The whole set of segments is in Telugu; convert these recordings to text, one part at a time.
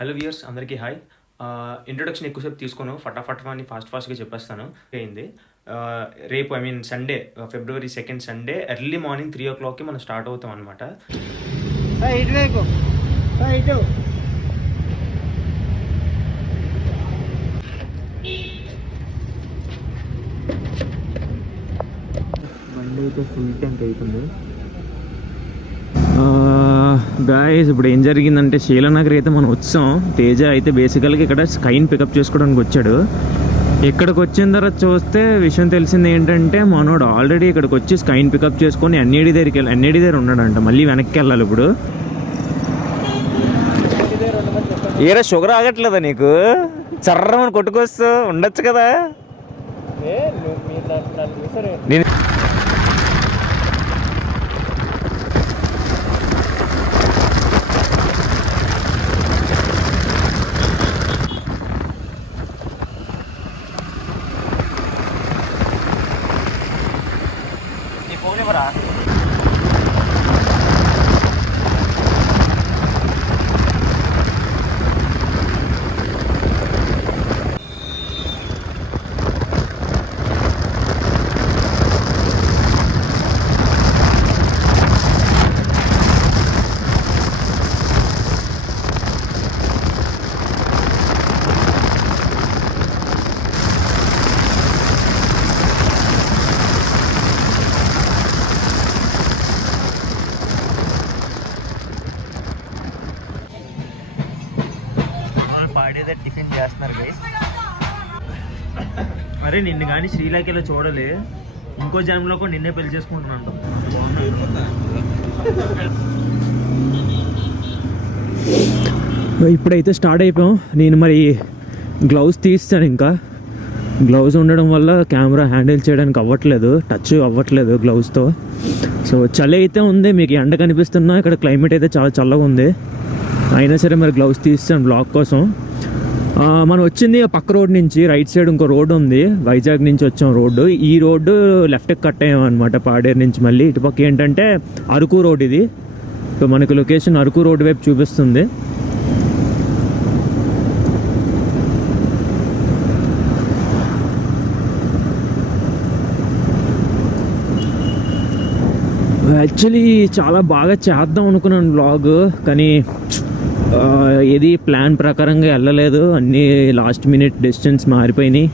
హలో వ్యూయర్స్ అందరికీ హాయ్. ఇంట్రొడక్షన్ ఎక్కువసేపు తీసుకోను, ఫటాఫట్ అని ఫాస్ట్గా చెప్పేస్తాను. అయింది రేపు Sunday February 2 Sunday early morning 3 o'clockకి మనం స్టార్ట్ అవుతాం అనమాట. బండి అయితే ఫుల్ ట్యాంక్ అవుతుంది. గాయస్ ఇప్పుడు ఏం జరిగిందంటే శీలానగర్ అయితే మనం వచ్చాం. తేజ అయితే బేసికల్గా ఇక్కడ స్కైని పికప్ చేసుకోవడానికి వచ్చాడు. ఇక్కడికి వచ్చిన తర్వాత చూస్తే విషయం తెలిసింది ఏంటంటే మనోడు ఆల్రెడీ ఇక్కడికి వచ్చి స్కైని పికప్ చేసుకొని ఎన్ఏడి దగ్గర ఉన్నాడంట. మళ్ళీ వెనక్కి వెళ్ళాలి ఇప్పుడు. ఏరా షుగర్ ఆగట్లేదా నీకు? చర్రమని కొట్టుకొస్తూ ఉండొచ్చు కదా. నేను ఫోన్ ఇవ్వరా? టిఫిన్ చేస్తున్నారు గైస్. అరే నిన్ను కానీ శ్రీలంకలో చూడలే, ఇంకో జన్మలో కూడా నిన్నే పెళ్లి చేసుకుంటున్నాను. ఇప్పుడైతే స్టార్ట్ అయిపోయాం. నేను మరి గ్లౌజ్ తీస్తాను. ఇంకా గ్లౌజ్ ఉండడం వల్ల కెమెరా హ్యాండిల్ చేయడానికి అవ్వట్లేదు, టచ్ అవ్వట్లేదు గ్లౌజ్తో. సో చలి అయితే ఉంది, మీకు ఎండ కనిపిస్తున్నా. ఇక్కడ క్లైమేట్ అయితే చాలా చల్లగా ఉంది. అయినా సరే మరి గ్లౌజ్ తీస్తాను బ్లాగ్ కోసం. మనం వచ్చింది పక్క రోడ్ నుంచి, రైట్ సైడ్ ఇంకో రోడ్డు ఉంది. వైజాగ్ నుంచి వచ్చాం రోడ్డు. ఈ రోడ్డు లెఫ్ట్కి కట్ అయ్యాం అనమాట పాడేరు నుంచి. మళ్ళీ ఇటుపక్క ఏంటంటే అరకు రోడ్. ఇది సో మనకు లొకేషన్ అరకు రోడ్ వైపు చూపిస్తుంది. యాక్చువల్లీ చాలా బాగా చేద్దాం అనుకున్నాను వ్లాగ్, కానీ ఏది ప్లాన్ ప్రకారంగా వెళ్ళలేదు. అన్నీ లాస్ట్ మినిట్ డెసిషన్స్ మారిపోయినాయి,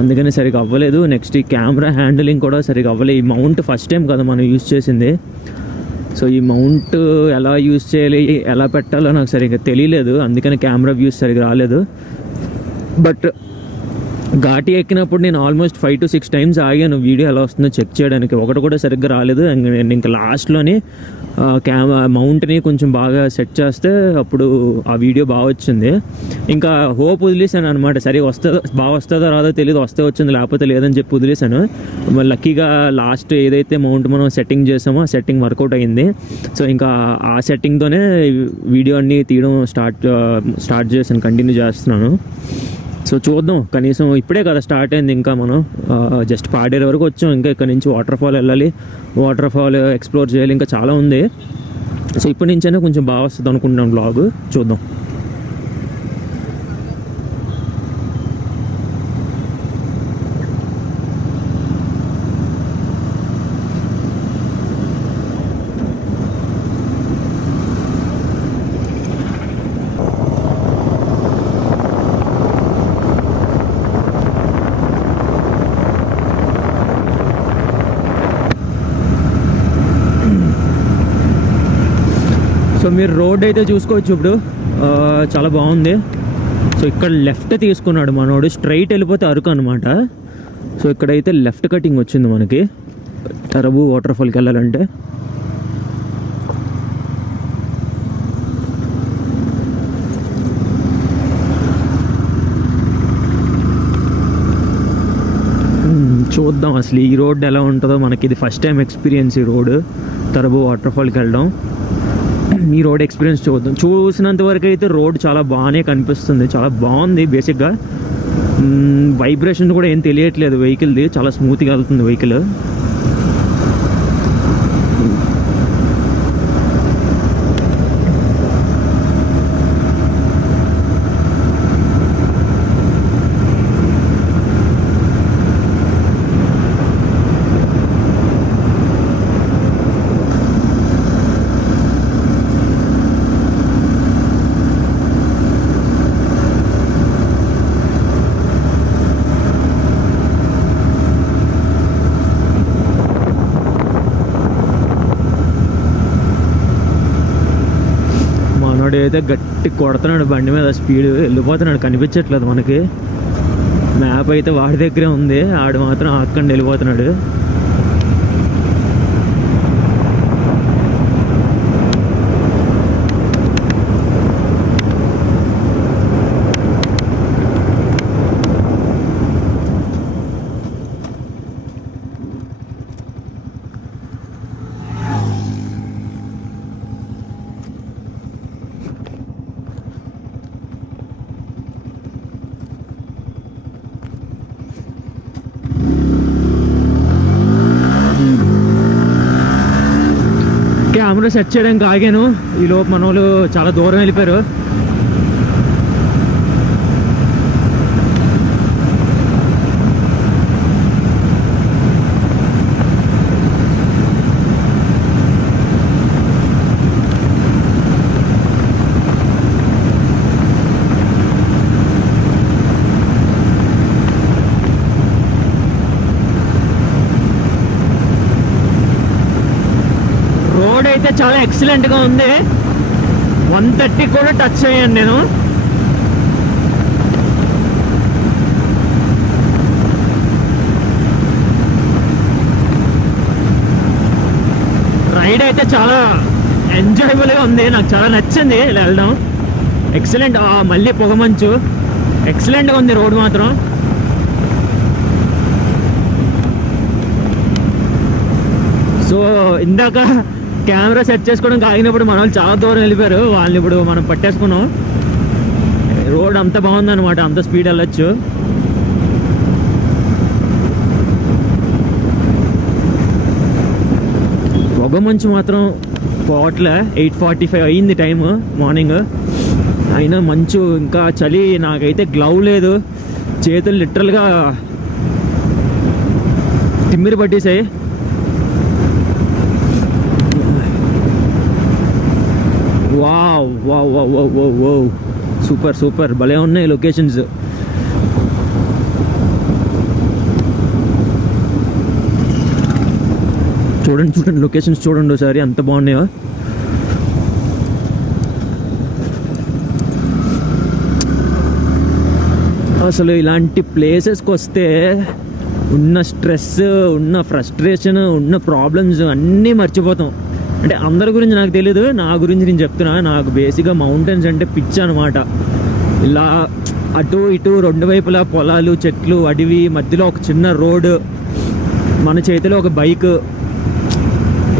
అందుకని సరిగా అవ్వలేదు. నెక్స్ట్ ఈ కెమెరా హ్యాండిలింగ్ కూడా సరిగా అవ్వలేదు. ఈ మౌంట్ ఫస్ట్ టైం కదా మనం యూజ్ చేసింది. సో ఈ మౌంట్ ఎలా యూజ్ చేయాలి, ఎలా పెట్టాలో నాకు సరిగ్గా తెలియలేదు, అందుకని కెమెరా వ్యూస్ సరిగ్గా రాలేదు. బట్ ఘాటి ఎక్కినప్పుడు నేను ఆల్మోస్ట్ 5 to 6 times ఆగాను వీడియో ఎలా వస్తుందో చెక్ చేయడానికి. ఒకటి కూడా సరిగ్గా రాలేదు. ఇంకా లాస్ట్లోని మౌంట్ని కొంచెం బాగా సెట్ చేస్తే అప్పుడు ఆ వీడియో బాగా వచ్చింది. ఇంకా హోప్ వదిలేసాను అనమాట. సరే బాగా వస్తుందో రాదో తెలియదు, వస్తే వచ్చింది లేకపోతే లేదని చెప్పి వదిలేసాను. మరి లక్కీగా లాస్ట్ ఏదైతే మౌంట్ మనం సెట్టింగ్ చేసామో ఆ సెట్టింగ్ వర్కౌట్ అయింది. సో ఇంకా ఆ సెట్టింగ్తోనే వీడియో అన్నీ తీయడం స్టార్ట్ చేశాను, కంటిన్యూ చేస్తున్నాను. సో చూద్దాం, కనీసం ఇప్పుడే కదా స్టార్ట్ అయింది. ఇంకా మనం జస్ట్ పాడేరు వరకు వచ్చాం. ఇంకా ఇక్కడ నుంచి వాటర్ ఫాల్ వెళ్ళాలి, వాటర్ ఫాల్ ఎక్స్ప్లోర్ చేయాలి, ఇంకా చాలా ఉంది. సో ఇప్పటి నుంచైనా కొంచెం బాగా వస్తుంది అనుకుంటున్నాం బ్లాగ్, చూద్దాం. సో మీరు రోడ్ అయితే చూసుకోవచ్చు ఇప్పుడు, చాలా బాగుంది. సో ఇక్కడ లెఫ్ట్ తీసుకున్నాడు మనోడు, స్ట్రైట్ వెళ్ళిపోతే అరకు అనమాట. సో ఇక్కడైతే లెఫ్ట్ కటింగ్ వచ్చింది మనకి తరబు వాటర్ ఫాల్కి వెళ్ళాలంటే. చూద్దాం అసలు ఈ రోడ్ ఎలా ఉంటుందో. మనకి ఇది ఫస్ట్ టైం ఎక్స్పీరియన్స్ ఈ రోడ్, తరబు వాటర్ ఫాల్కి వెళ్ళడం. ఈ రోడ్ ఎక్స్పీరియన్స్ చూసినంత వరకు అయితే రోడ్ చాలా బాగానే కనిపిస్తుంది, చాలా బాగుంది. బేసిక్గా వైబ్రేషన్ కూడా ఏం తెలియట్లేదు వెహికల్ది, చాలా స్మూత్గా వెళ్తుంది వెహికల్. వీడైతే గట్టి కొడుతున్నాడు బండి మీద, స్పీడ్ వెళ్ళిపోతున్నాడు, కనిపించట్లేదు మనకి. మ్యాప్ అయితే వాడి దగ్గరే ఉంది, ఆడు మాత్రం అక్కడ వెళ్ళిపోతున్నాడు. కెమెరా సెట్ చేయడానికి ఆగాను, ఈ లోపు మన వాళ్ళు చాలా దూరం వెళ్ళిపోయారు. రోడ్ అయితే చాలా ఎక్సలెంట్గా ఉంది. 130 కూడా టచ్ అయ్యాను నేను. రైడ్ అయితే చాలా ఎంజాయబుల్గా ఉంది, నాకు చాలా నచ్చింది ఇలా వెళ్ళడం. ఎక్సలెంట్. మళ్ళీ పొగమంచు, ఎక్సలెంట్గా ఉంది రోడ్ మాత్రం. సో ఇందాక కెమెరా సెట్ చేసుకోవడానికి ఆగినప్పుడు మన వాళ్ళు చాలా దూరం వెళ్ళిపోయారు, వాళ్ళని ఇప్పుడు మనం పట్టేసుకున్నాం. రోడ్ అంత బాగుందన్నమాట, అంత స్పీడ్ వెళ్ళొచ్చు. పొగ మంచు మాత్రం పోవట్లే. 8:45 అయ్యింది టైం మార్నింగ్, అయినా మంచు ఇంకా చలి. నాకైతే గ్లవ్ లేదు, చేతులు లిటరల్గా తిమ్మిరి పట్టేసాయి. Wow wow wow wow wow wow, super super, భలే ఉన్నాయి లొకేషన్స్. చూడండి చూడండి లొకేషన్స్ చూడండి ఒకసారి ఎంత బాగున్నాయో. అసలు ఇలాంటి ప్లేసెస్కి వస్తే ఉన్న స్ట్రెస్, ఉన్న ఫ్రస్ట్రేషన్, ఉన్న ప్రాబ్లమ్స్ అన్నీ మర్చిపోతాం. అంటే అందరి గురించి నాకు తెలీదు, నా గురించి నేను చెప్తున్నా. నాకు బేసిక్గా మౌంటైన్స్ అంటే పిచ్చి అనమాట. ఇలా అటు ఇటు రెండు వైపులా పొలాలు, చెట్లు, అడవి, మధ్యలో ఒక చిన్న రోడ్, మన చేతిలో ఒక బైక్,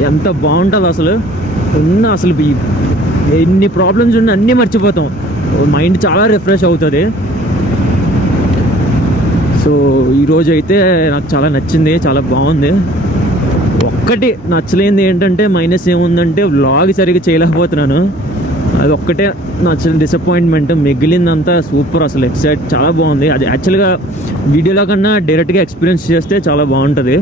ఎంత బాగుంటుంది అసలు. అసలు ఎన్ని ప్రాబ్లమ్స్ ఉన్నా అన్నీ మర్చిపోతాం, మైండ్ చాలా రిఫ్రెష్ అవుతుంది. సో ఈరోజు అయితే నాకు చాలా నచ్చింది, చాలా బాగుంది. ఒక్కటి నచ్చలేనిది ఏంటంటే, మైనస్ ఏముందంటే వ్లాగ్ సరిగ్గా చేయలేకపోతున్నాను, అది ఒక్కటే నచ్చిన డిసప్పాయింట్మెంట్. మిగిలిందంతా సూపర్, అసలు ఎక్సైట్, చాలా బాగుంది. అది యాక్చువల్గా వీడియోలో కన్నా డైరెక్ట్గా ఎక్స్పీరియన్స్ చేస్తే చాలా బాగుంటుంది.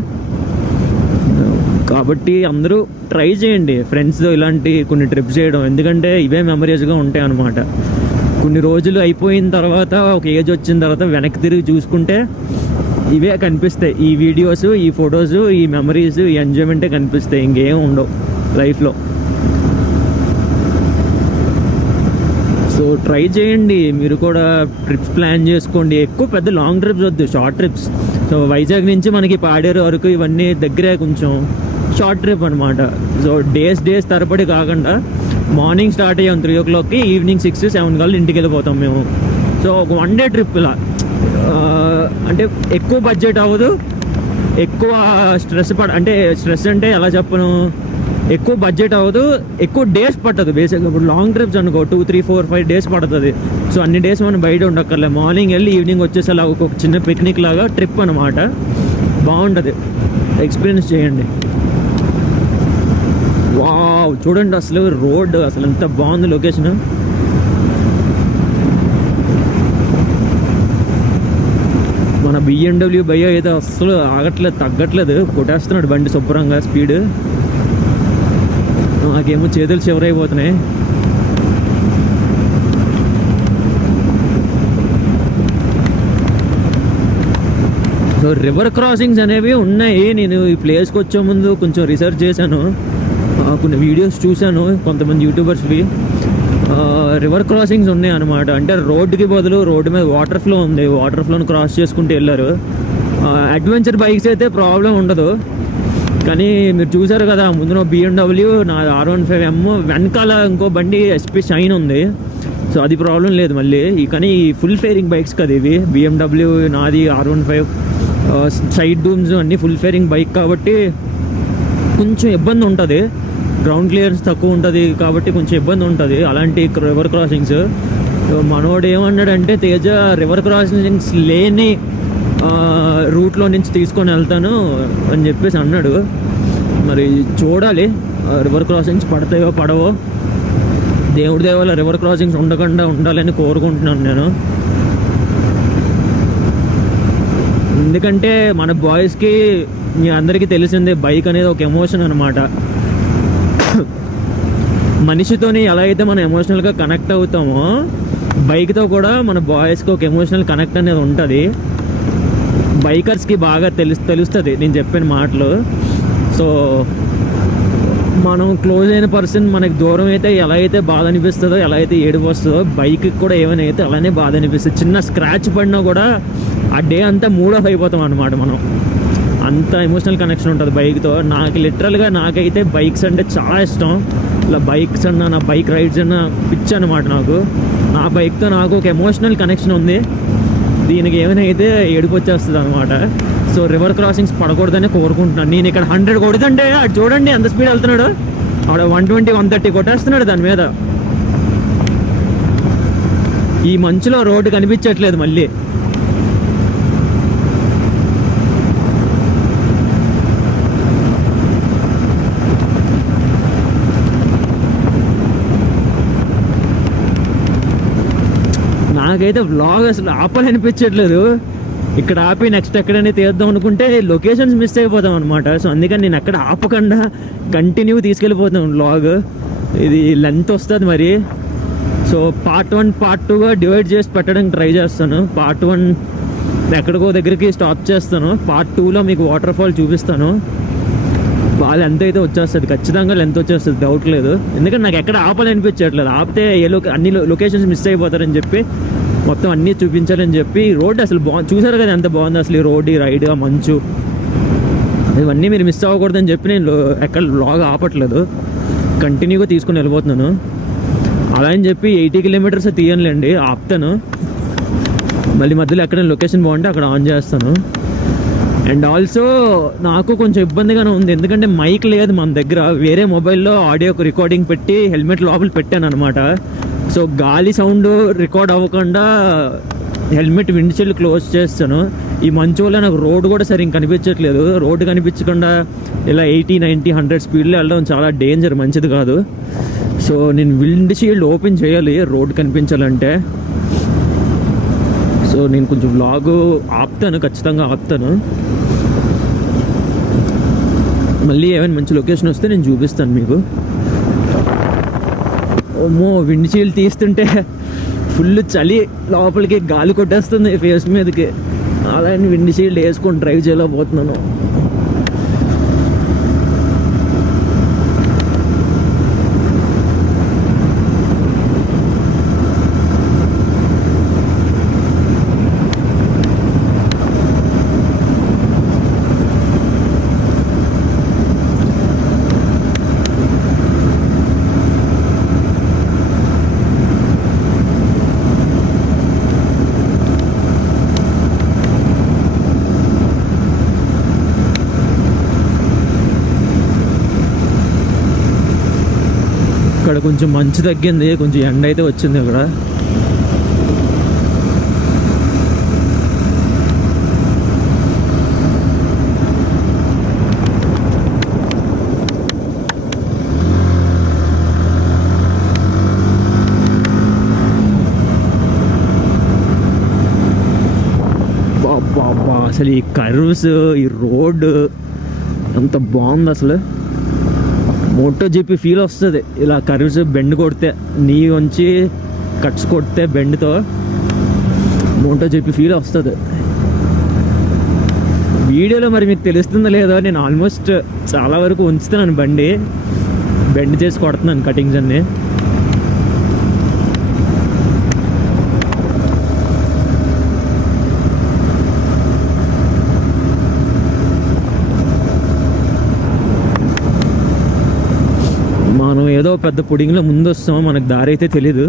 కాబట్టి అందరూ ట్రై చేయండి ఫ్రెండ్స్తో ఇలాంటి కొన్ని ట్రిప్స్ చేయడం, ఎందుకంటే ఇవే మెమరీస్గా ఉంటాయి అన్నమాట. కొన్ని రోజులు అయిపోయిన తర్వాత, ఒక ఏజ్ వచ్చిన తర్వాత వెనక్కి తిరిగి చూసుకుంటే ఇవే కనిపిస్తాయి, ఈ వీడియోస్, ఈ ఫొటోస్, ఈ మెమరీస్, ఈ ఎంజాయ్మెంటే కనిపిస్తాయి, ఇంకేం ఉండవు లైఫ్లో. సో ట్రై చేయండి మీరు కూడా, ట్రిప్స్ ప్లాన్ చేసుకోండి. ఎక్కువ పెద్ద లాంగ్ ట్రిప్స్ వద్దు, షార్ట్ ట్రిప్స్. సో వైజాగ్ నుంచి మనకి పాడేరు వరకు ఇవన్నీ దగ్గరే, కొంచెం షార్ట్ ట్రిప్ అనమాట. సో డేస్ తరబడి కాకుండా మార్నింగ్ స్టార్ట్ అయ్యాం 3 o'clockకి, ఈవినింగ్ 6-7 కల్లా ఇంటికి వెళ్ళిపోతాం మేము. సో ఒక 1 day ట్రిప్ ఇలా, అంటే ఎక్కువ బడ్జెట్ అవ్వదు, ఎక్కువ స్ట్రెస్ అంటే స్ట్రెస్ అంటే ఎలా చెప్పను, ఎక్కువ బడ్జెట్ అవ్వదు, ఎక్కువ డేస్ పట్టదు. బేసిక్గా ఇప్పుడు లాంగ్ ట్రిప్స్ అనుకో 2, 3, 4, 5 days పడుతుంది. సో అన్ని డేస్ మనం బయట ఉండక్కర్లే, మార్నింగ్ వెళ్ళి ఈవినింగ్ వచ్చేసేలా ఒక చిన్న పిక్నిక్ లాగా ట్రిప్ అనమాట. బాగుంటుంది, ఎక్స్పీరియన్స్ చేయండి. వావ్ చూడండి అసలు రోడ్ అసలు ఎంత బాగుంది లొకేషన్. మన BMW భయ్య అయితే అసలు ఆగట్లేదు, తగ్గట్లేదు, కొట్టేస్తున్నాడు బండి శుభ్రంగా స్పీడ్. నాకేమో చేతులు చివరైపోతున్నాయి. సో రివర్ క్రాసింగ్స్ అనేవి ఉన్నాయి. నేను ఈ ప్లేస్కి వచ్చే ముందు కొంచెం రీసెర్చ్ చేశాను, కొన్ని వీడియోస్ చూశాను కొంతమంది యూట్యూబర్స్వి. రివర్ క్రాసింగ్స్ ఉన్నాయి అనమాట. అంటే రోడ్డుకి బదులు రోడ్డు మీద వాటర్ ఫ్లో ఉంది, వాటర్ ఫ్లోని క్రాస్ చేసుకుంటూ వెళ్ళారు. అడ్వెంచర్ బైక్స్ అయితే ప్రాబ్లం ఉండదు, కానీ మీరు చూసారు కదా ముందున BMW నా R15M, వెనకాల ఇంకో బండి SP షైన్ ఉంది. సో అది ప్రాబ్లం లేదు మళ్ళీ. కానీ ఫుల్ ఫేరింగ్ బైక్స్ కదా ఇవి. BMW నాది R15, సైడ్ డూమ్స్ అన్నీ ఫుల్ ఫేరింగ్ బైక్ కాబట్టి కొంచెం ఇబ్బంది ఉంటుంది. గ్రౌండ్ క్లియరెన్స్ తక్కువ ఉంటుంది కాబట్టి కొంచెం ఇబ్బంది ఉంటుంది అలాంటి రివర్ క్రాసింగ్స్. మనోడు ఏమన్నాడంటే, తేజ రివర్ క్రాసింగ్స్ లేని రూట్లో నుంచి తీసుకొని వెళ్తాను అని చెప్పేసి అన్నాడు. మరి చూడాలి రివర్ క్రాసింగ్స్ పడతాయో పడవో. దేవుడి దేవాల రివర్ క్రాసింగ్స్ ఉండకుండా ఉండాలని కోరుకుంటున్నాను నేను. ఎందుకంటే మన బాయ్స్కి మీ అందరికీ తెలిసిందే, బైక్ అనేది ఒక ఎమోషన్ అనమాట. మనిషితోని ఎలా అయితే మనం ఎమోషనల్గా కనెక్ట్ అవుతామో, బైక్తో కూడా మన బాయ్స్కి ఒక ఎమోషనల్ కనెక్ట్ అనేది ఉంటుంది. బైకర్స్కి బాగా తెలుస్తుంది నేను చెప్పిన మాటలు. సో మనం క్లోజ్ అయిన పర్సన్ మనకి దూరం అయితే ఎలా అయితే బాధ అనిపిస్తుందో, ఎలా అయితే ఏడుపు వస్తుందో, బైక్కి కూడా ఏమైనా అయితే అలానే బాధ అనిపిస్తుంది. చిన్న స్క్రాచ్ పడినా కూడా ఆ డే అంతా మూడ్ ఆఫ్ అయిపోతాం అనమాట మనం. అంత ఎమోషనల్ కనెక్షన్ ఉంటుంది బైక్తో. నాకు లిటరల్గా నాకైతే బైక్స్ అంటే చాలా ఇష్టం. ఇలా బైక్స్ అన్న, నా బైక్ రైడ్స్ అన్న పిచ్చి అనమాట నాకు. నా బైక్తో నాకు ఒక ఎమోషనల్ కనెక్షన్ ఉంది. దీనికి ఏమైనా అయితే ఏడుపు వచ్చేస్తుంది అనమాట. సో రివర్ క్రాసింగ్స్ పడకూడదని కోరుకుంటున్నాను. నేను ఇక్కడ 100 కొడుతుంటే అటు చూడండి ఎంత స్పీడ్ వెళ్తున్నాడు. ఆవిడ 120, 130 కొట్టేస్తున్నాడు దాని మీద. ఈ మంచులో రోడ్డు కనిపించట్లేదు మళ్ళీ. నాకైతే వ్లాగ్ అసలు ఆపాలనిపించట్లేదు. ఇక్కడ ఆపి నెక్స్ట్ ఎక్కడైనా తీద్దాం అనుకుంటే లొకేషన్స్ మిస్ అయిపోతాం అనమాట. సో అందుకని నేను ఎక్కడ ఆపకుండా కంటిన్యూ తీసుకెళ్ళిపోతాను వ్లాగ్. ఇది లెంత్ వస్తుంది మరి. సో పార్ట్ 1, పార్ట్ 2గా డివైడ్ చేసి పెట్టడానికి ట్రై చేస్తాను. పార్ట్ 1 ఎక్కడికో దగ్గరికి స్టాప్ చేస్తాను. పార్ట్ 2లో మీకు వాటర్ ఫాల్ చూపిస్తాను. బాగా లెంత్ అయితే వచ్చేస్తుంది, ఖచ్చితంగా లెంత్ వచ్చేస్తుంది, డౌట్ లేదు. ఎందుకంటే నాకు ఎక్కడ ఆపాలనిపించట్లేదు. ఆపితే అన్ని లొకేషన్స్ మిస్ అయిపోతారని చెప్పి మొత్తం అన్నీ చూపించాలని చెప్పి. రోడ్ అసలు చూసారు కదా ఎంత బాగుంది అసలు ఈ రోడ్, ఈ రైడ్, ఆ మంచు, ఇవన్నీ మీరు మిస్ అవ్వకూడదని చెప్పి నేను ఎక్కడ వ్లాగ్ ఆపట్లేదు, కంటిన్యూగా తీసుకుని వెళ్ళిపోతున్నాను. అలా అని చెప్పి 80 కిలోమీటర్స్ తీయనులేండి, ఆపుతాను. మళ్ళీ మధ్యలో ఎక్కడైనా లొకేషన్ బాగుంటే అక్కడ ఆన్ చేస్తాను. అండ్ ఆల్సో నాకు కొంచెం ఇబ్బందిగానే ఉంది, ఎందుకంటే మైక్ లేదు మన దగ్గర. వేరే మొబైల్లో ఆడియో రికార్డింగ్ పెట్టి హెల్మెట్ లోపల పెట్టాను అనమాట. సో గాలి సౌండ్ రికార్డ్ అవ్వకుండా హెల్మెట్ విండ్షీల్డ్ క్లోజ్ చేస్తాను. ఈ మంచు వల్ల నాకు రోడ్ కూడా సరిగ్గా కనిపించట్లేదు. రోడ్డు కనిపించకుండా ఇలా 80, 90, 100 స్పీడ్లో వెళ్ళడం చాలా డేంజర్, మంచిది కాదు. సో నేను విండ్షీల్డ్ ఓపెన్ చేయాలి రోడ్ కనిపించాలంటే. సో నేను కొంచెం వ్లాగ్ ఆపుతాను, ఖచ్చితంగా ఆపుతాను. మళ్ళీ ఏమైనా మంచి లొకేషన్ వస్తే నేను చూపిస్తాను మీకు. ఓమో, విండ్షీల్డ్ తీస్తుంటే ఫుల్ చలి, లోపలికి గాలి కొట్టేస్తుంది ఫేస్ మీదకి. అలాగే విండ్షీల్డ్ వేసుకొని డ్రైవ్ చేయలేకపోతున్నాను. ఇక్కడ కొంచెం మంచు తగ్గింది, కొంచెం ఎండ అయితే వచ్చింది అక్కడ. బాబా అసలు ఈ కర్వ్స్, ఈ రోడ్ అంత బాగుంది అసలు. మోటో జీపీ ఫీల్ వస్తుంది ఇలా కర్వ్స్ బెండ్ కొడితే, నీ వంచి కట్స్ కొడితే బెండ్తో మోటో జీపీ ఫీల్ వస్తుంది. వీడియోలో మరి మీకు తెలుస్తుందో లేదో, నేను ఆల్మోస్ట్ చాలా వరకు ఉంచుతున్నాను బండి, బెండ్ చేసి కొడుతున్నాను కటింగ్స్ అన్నీ. ఏదో పెద్ద పుడింగ్లో ముందు వస్తాం, మనకు దారి అయితే తెలీదు,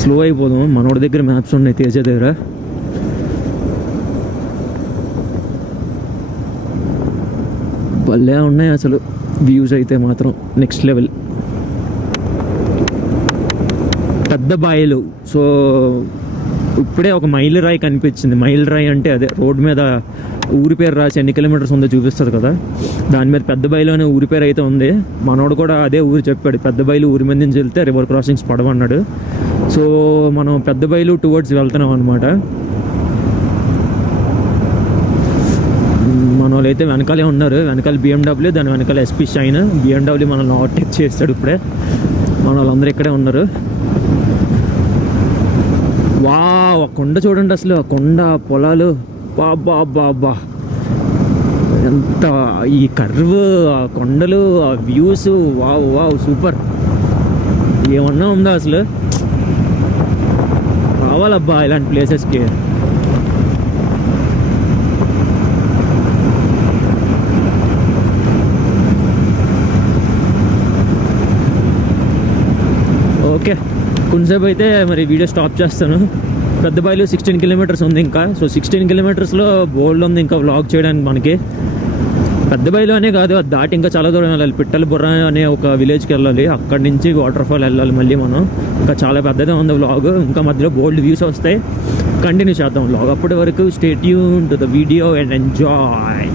స్లో అయిపోదాం. మనోడి దగ్గర మ్యాప్స్ ఉన్నాయి, తేజ దగ్గర. భలే ఉన్నాయి అసలు వ్యూస్ అయితే మాత్రం నెక్స్ట్ లెవెల్. పెద్ద బాయిలు. సో ఇప్పుడే ఒక మైల్ రాయి కనిపించింది. మైల్ రాయి అంటే అదే రోడ్ మీద ఊరి పేరు రాసి ఎన్ని కిలోమీటర్స్ ఉందో చూపిస్తుంది కదా, దాని మీద పెద్ద బయలు అనే ఊరి పేరు అయితే ఉంది. మనోడు కూడా అదే ఊరు చెప్పాడు, పెద్ద బయలు ఊరి మీద నుంచి వెళ్తే రివర్ క్రాసింగ్స్ పడవన్నాడు. సో మనం పెద్ద బయలు టువర్డ్స్ వెళ్తున్నాం అనమాట. మన వాళ్ళు అయితే వెనకాలే ఉన్నారు, వెనకాల BMW, దాని వెనకాల SP షైన్. BMW మనల్ని ఓవర్టేక్ చేస్తాడు ఇప్పుడే. మన వాళ్ళందరూ ఇక్కడే ఉన్నారు. వా ఆ కొండ చూడండి అసలు, ఆ కొండ పొలాలు, బాబా బాబా ఎంత ఈ కర్వ్, ఆ కొండలు, ఆ వ్యూస్, వావ్ వావ్ సూపర్. ఏమన్నా ఉందా అసలు, రావాలబ్బా ఇలాంటి ప్లేసెస్కి. ఓకే, కొంచెంసేపు అయితే మరి వీడియో స్టాప్ చేస్తాను. పెద్ద బాయిలో 16 కిలోమీటర్స్ ఉంది ఇంకా. సో 16 కిలోమీటర్స్లో బోల్డ్ ఉంది ఇంకా వ్లాగ్ చేయడానికి మనకి. పెద్ద బాయిలో అనే కాదు, అది దాటి ఇంకా చాలా దూరం వెళ్ళాలి. పిట్టల బుర్ర అనే ఒక విలేజ్కి వెళ్ళాలి, అక్కడి నుంచి వాటర్ ఫాల్ వెళ్ళాలి మళ్ళీ మనం. ఇంకా చాలా పెద్దగా ఉంది వ్లాగ్, ఇంకా మధ్యలో బోల్డ్ వ్యూస్ వస్తాయి. కంటిన్యూ చేద్దాం వ్లాగ్. అప్పటి వరకు stay tune to the video and enjoy.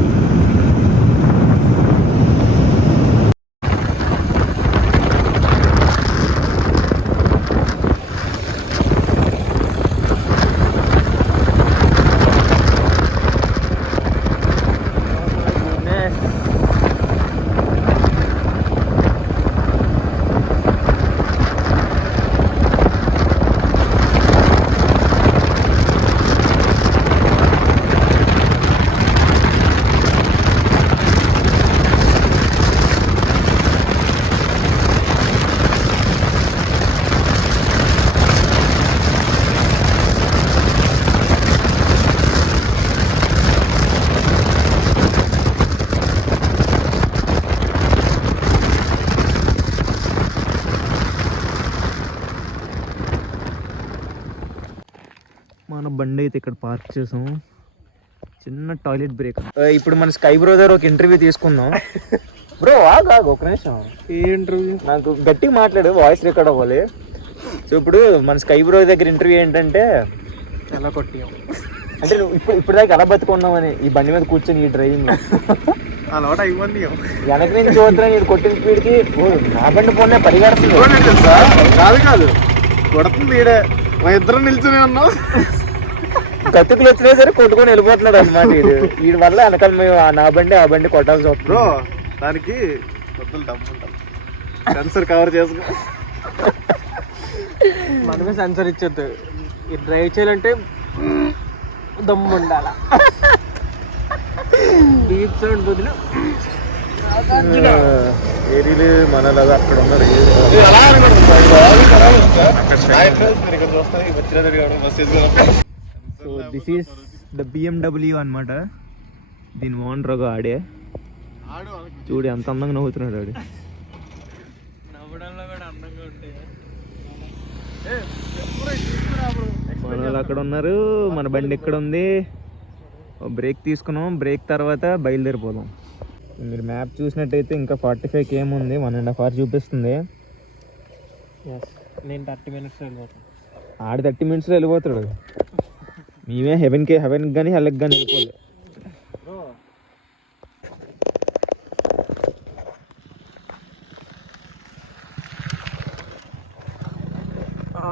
మన బండి అయితే ఇక్కడ పార్క్ చేసాం, చిన్న టాయిలెట్ బ్రేక్. ఇప్పుడు మన స్కై బ్రో దగ్గర ఒక ఇంటర్వ్యూ తీసుకుందాం. బ్రో ఆగు ఒక నిమిషం. ఏ ఇంటర్వ్యూ? నాకు గట్టిగా మాట్లాడు, వాయిస్ రికార్డ్ అవ్వాలి. సో ఇప్పుడు మన స్కై బ్రో దగ్గర ఇంటర్వ్యూ ఏంటంటే, ఎలా కొట్టాం అంటే నువ్వు ఇప్పుడు దాకా ఎలా బతుకున్నావని ఈ బండి మీద కూర్చొని ఈ డ్రైవింగ్ అలవాటు అయిపోయింది. వెనక నుంచి చూద్దా నేను కొట్టిన స్పీడ్కి నా బండి పోనే పరిగెడుతుంది. కాదు కొడుతుంది ఈడే, మా ఇద్దరం నిల్చునే ఉన్నాం. కత్తుకులు వచ్చినా సరే కొట్టుకొని వెళ్ళిపోతున్నాడు అనమాట. వీడి వల్ల వెనకాల మేము నా బండి ఆ బండి కొట్టాల్సి వస్తుంది. బ్రో దానికి కొద్దులు డబ్బు ఉంటాం, సెన్సర్ కవర్ చేసుకో. మనమే సెన్సర్ ఇచ్చేద్దు. ఈ డ్రైవ్ చేయాలంటే దమ్ము ఉండాల. డీప్ సౌండ్ బదులు ఏరీలు మనలాగా అక్కడ ఉన్నారు. So this is the BMW అనమాట. దీని ఓనర్ ఒక ఆడే, చూడు ఎంత అందంగా నవ్వుతున్నాడు ఆడు. మన వాళ్ళు అక్కడ ఉన్నారు, మన బండి ఎక్కడ ఉంది. బ్రేక్ తీసుకున్నాం, బ్రేక్ తర్వాత బయలుదేరిపోదాం. మీరు మ్యాప్ చూసినట్టయితే ఇంకా 45 km ఉంది, 1.5 hours చూపిస్తుంది. నేను 30 minutes వెళ్ళిపోతాను. ఆడు 30 minutesలో వెళ్ళిపోతాడు. మేమే హెవెన్కి కానీ హెల్కి కానీ వెళ్ళిపోలేదు.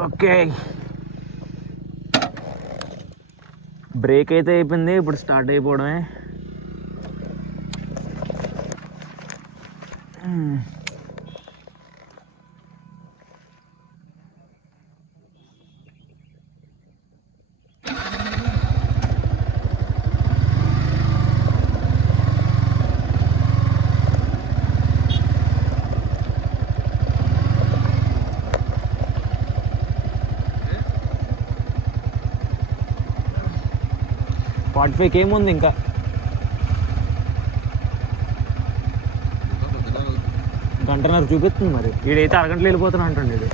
ఓకే, బ్రేక్ అయితే అయిపోయింది, ఇప్పుడు స్టార్ట్ అయిపోవడమే. ఏముంది ఇంకా. గంటన్నర చూపిస్తుంది మరి. వీడైతే అరగంటలో వెళ్ళిపోతాను అంటాడు వీడు.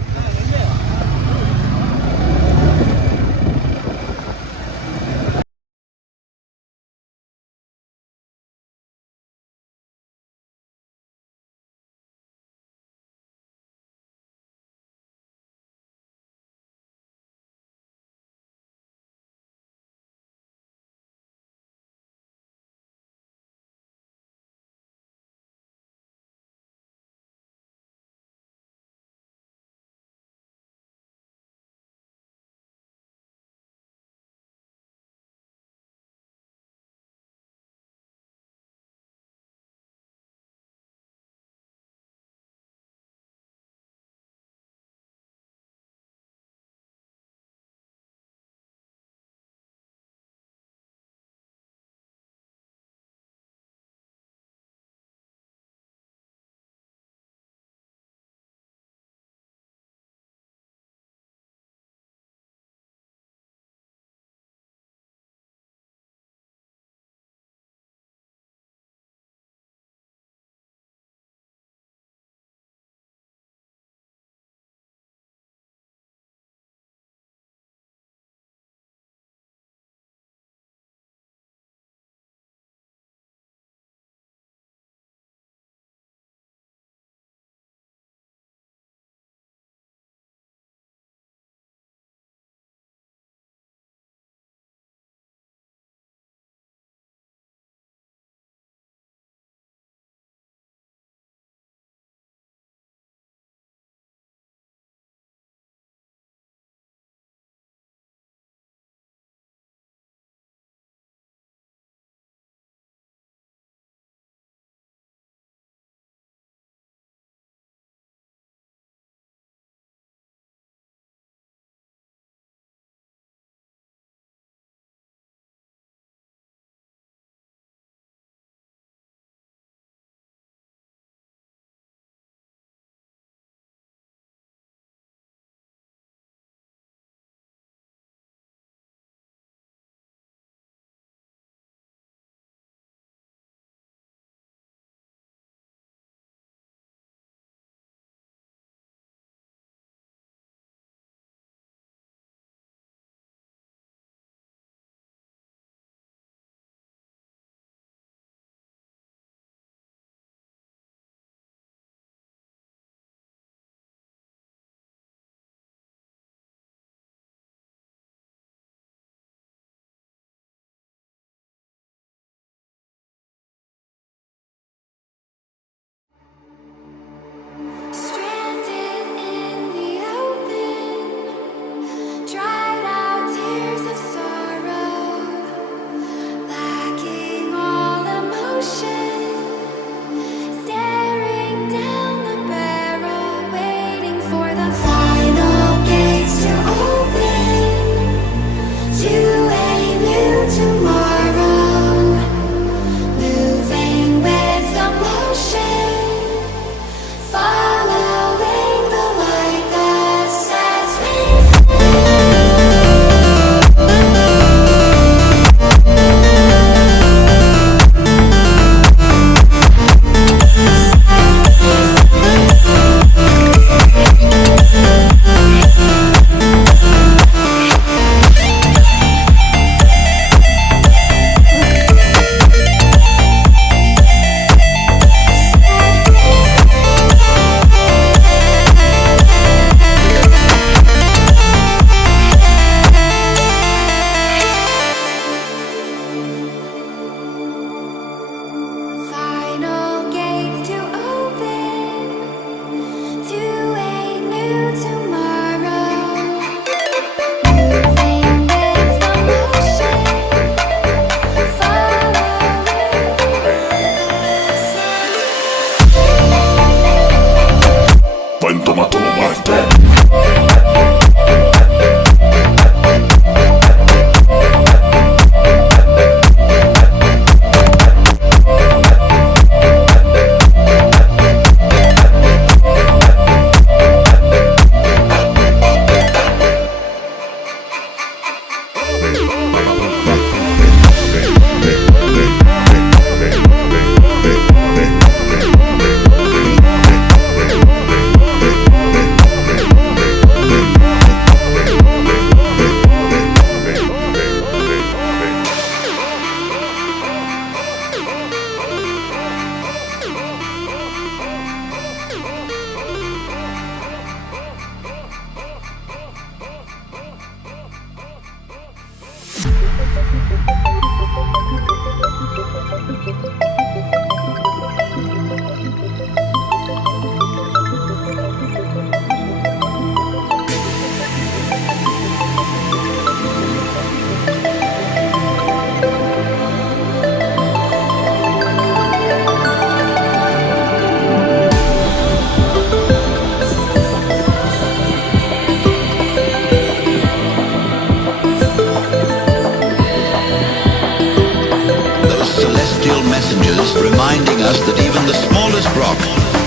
reminding us that even the smallest rock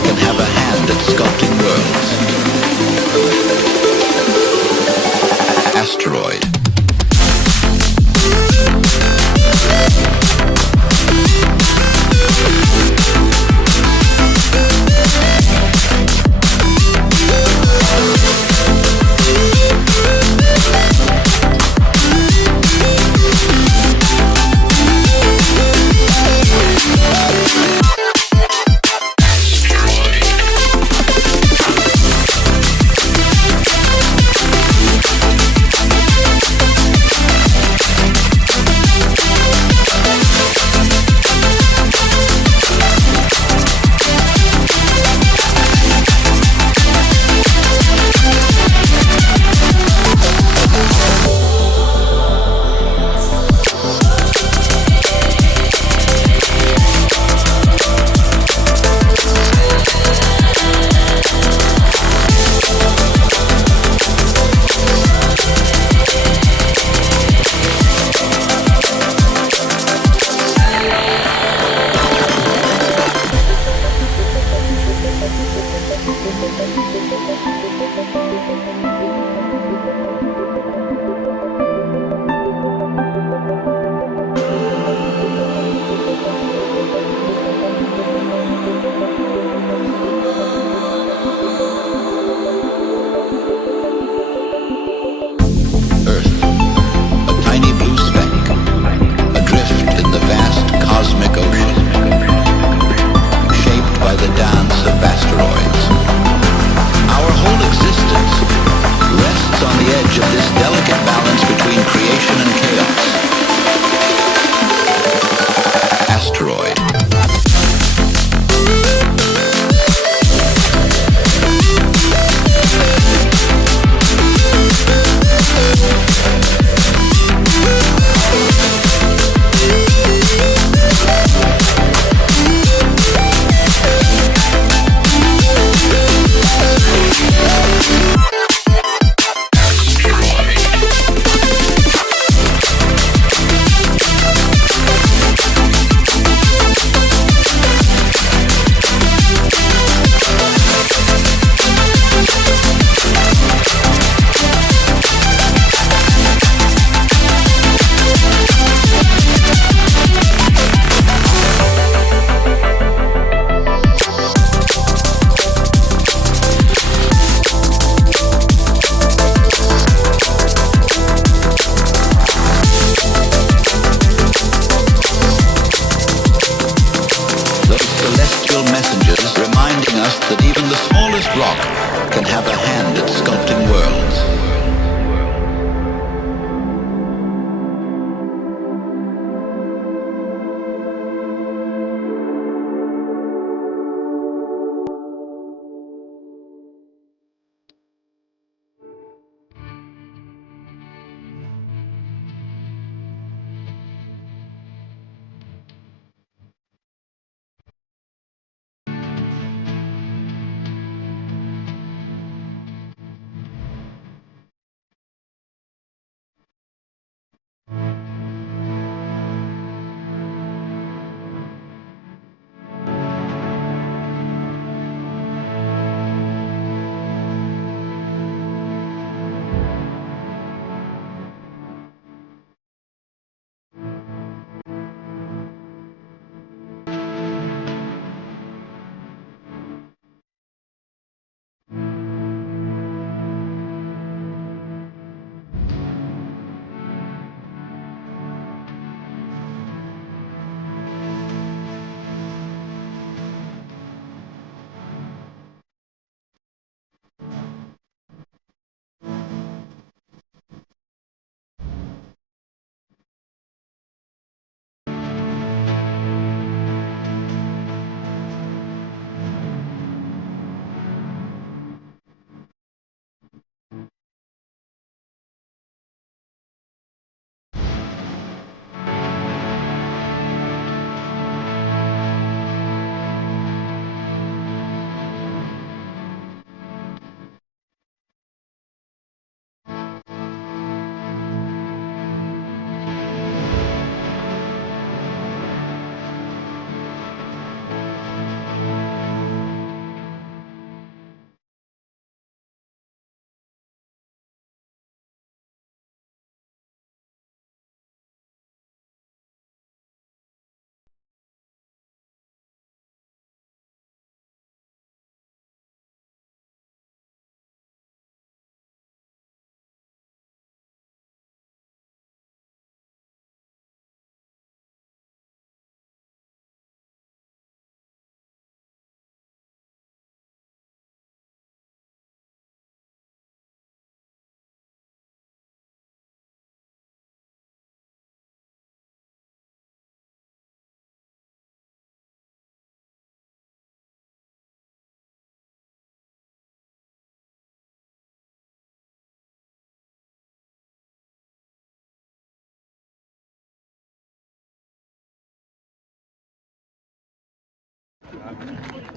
can have a hand at sculpting worlds. Asteroid.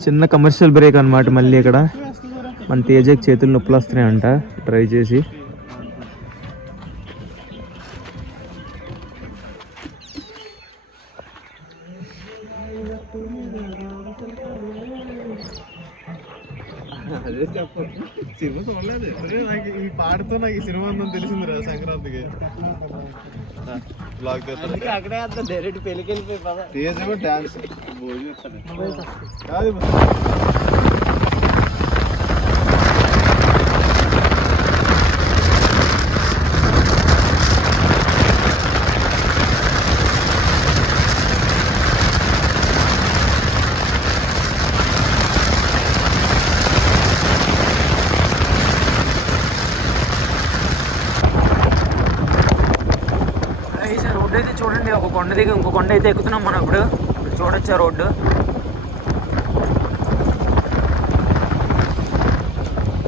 చిన్న కమర్షియల్ బ్రేక్ అన్నమాట. మళ్ళీ ఇక్కడ మన తేజకి చేతులు నొప్పులు వస్తున్నాయంట ట్రై చేసి. సినిమా చూడలేదు. నాకు ఈ పాటతో నాకు ఈ సినిమా ఉందని తెలిసింది రా సంక్రాంతికి. అక్కడే అంత డైరెక్ట్ పెళ్ళికి వెళ్ళిపోయి డాన్స్ కాదు. రోడ్డు అయితే చూడండి, ఒక కొండ దిగి ఇంకో కొండ అయితే ఎక్కుతున్నాం మనం. ఇప్పుడు చూడొచ్చా రోడ్డు?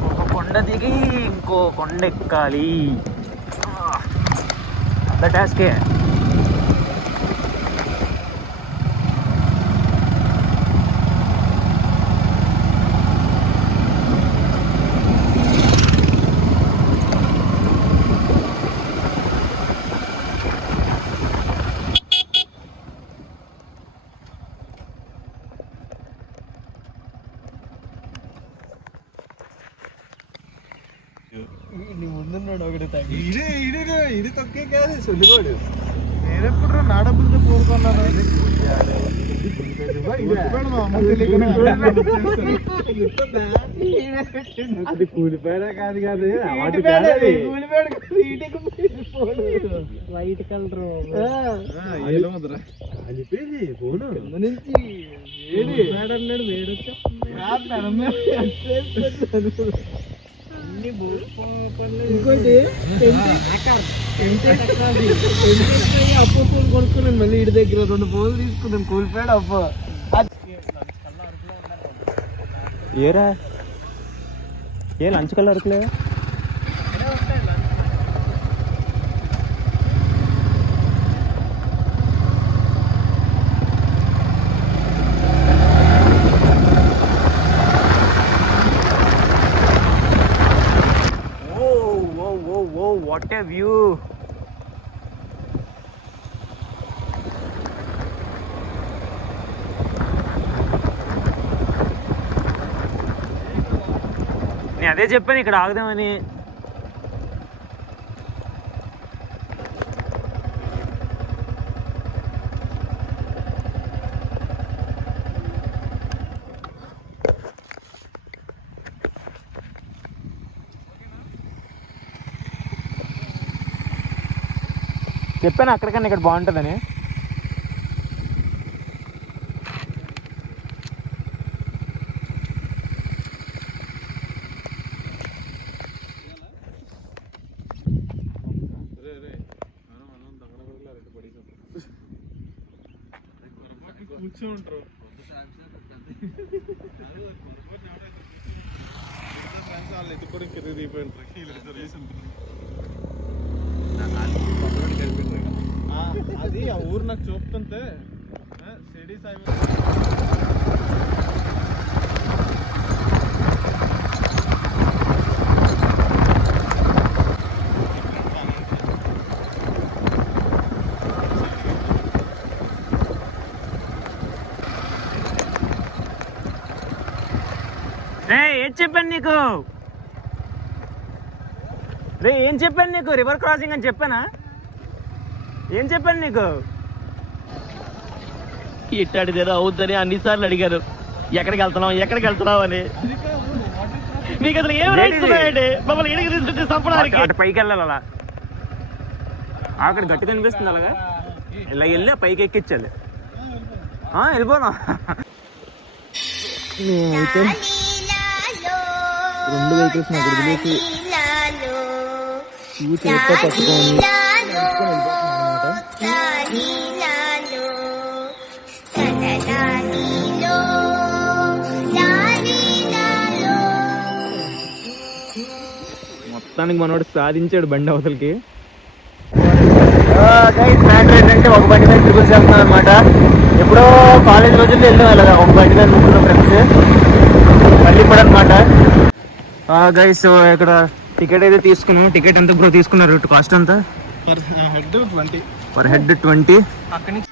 ఒక కొండ దిగి ఇంకో కొండ ఎక్కాలి. అంత టాస్కే. ముందున్నాడు ఒకటి ఇది తొక్కే కాదు సొల్లిగోడు. నేనెప్పుడు నా డబ్బులతో కోరుకున్నాను. అది కూలిపోయాడా కాదు కాదు వైట్ కలర్ అనిపేది ఫోను నుంచి వేడన్నాడు. వేడొచ్చా ఇంకోటి అప్పు పూలు కొనుక్కున్నాను. మళ్ళీ ఇంటి దగ్గర 2 పూలు తీసుకున్నాను. కూలిపోయాడు అప్పు. ఏరా ఏ లంచ్ కల్లా అరకులేవా? What a view! నేను అదే చెప్పాను ఇక్కడ ఆగుదామని. చెప్పాను అక్కడికన్నా ఇక్కడ బాగుంటుందని. కూర్చోంటారు ఎత్తుకోవడం కింద అది ఆ ఊరు నాకు చూపుతుంటే సిడీ సాయి ఏం చెప్పాను నీకు? ఏం చెప్పాను నీకు? రివర్ క్రాసింగ్ అని చెప్పానా? ఏం చెప్పాను నీకు? ఇట్టాడిదేదో అవుద్దని అన్నిసార్లు అడిగారు. ఎక్కడికి వెళ్తున్నావు అని. మీకు అసలు ఏం రైతున్నాయండి మమ్మల్ని ఎడికి తీసుకొచ్చి చంపడానికి? అటు పైకి వెళ్ళాలి. అలా అక్కడ గట్టి కనిపిస్తుంది. అలాగా ఇలా వెళ్ళి పైకి ఎక్కించాలి. వెళ్ళిపోనా? అయితే 2 వెహికల్స్ నాకు వదిలేసి చేతితో పట్టుకొని మొత్తానికి మనోడు సాధించాడు బండి అవతలకి. మ్యాటర్ ఏంటంటే ఒక బండి మీద ట్రిపుల్స్ వెళ్తున్నాం అనమాట. ఎప్పుడో కాలేజ్ రోజుల్లో వెళ్ళాం అలాగా ఒక బండి మీద ముగ్గురు ఫ్రెండ్స్. మళ్ళీ ఇప్పుడు అనమాట. గైస్ ఇక్కడ టికెట్ అయితే తీసుకున్నాం. టికెట్ ఎంత బ్రో తీసుకున్నారు? కాస్ట్ అంతా పర్ హెడ్ 20. అక్కడి నుంచి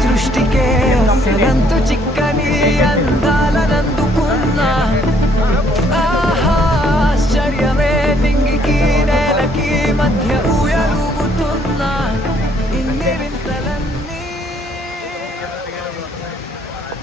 సృష్టికే అసలంతు చిక్క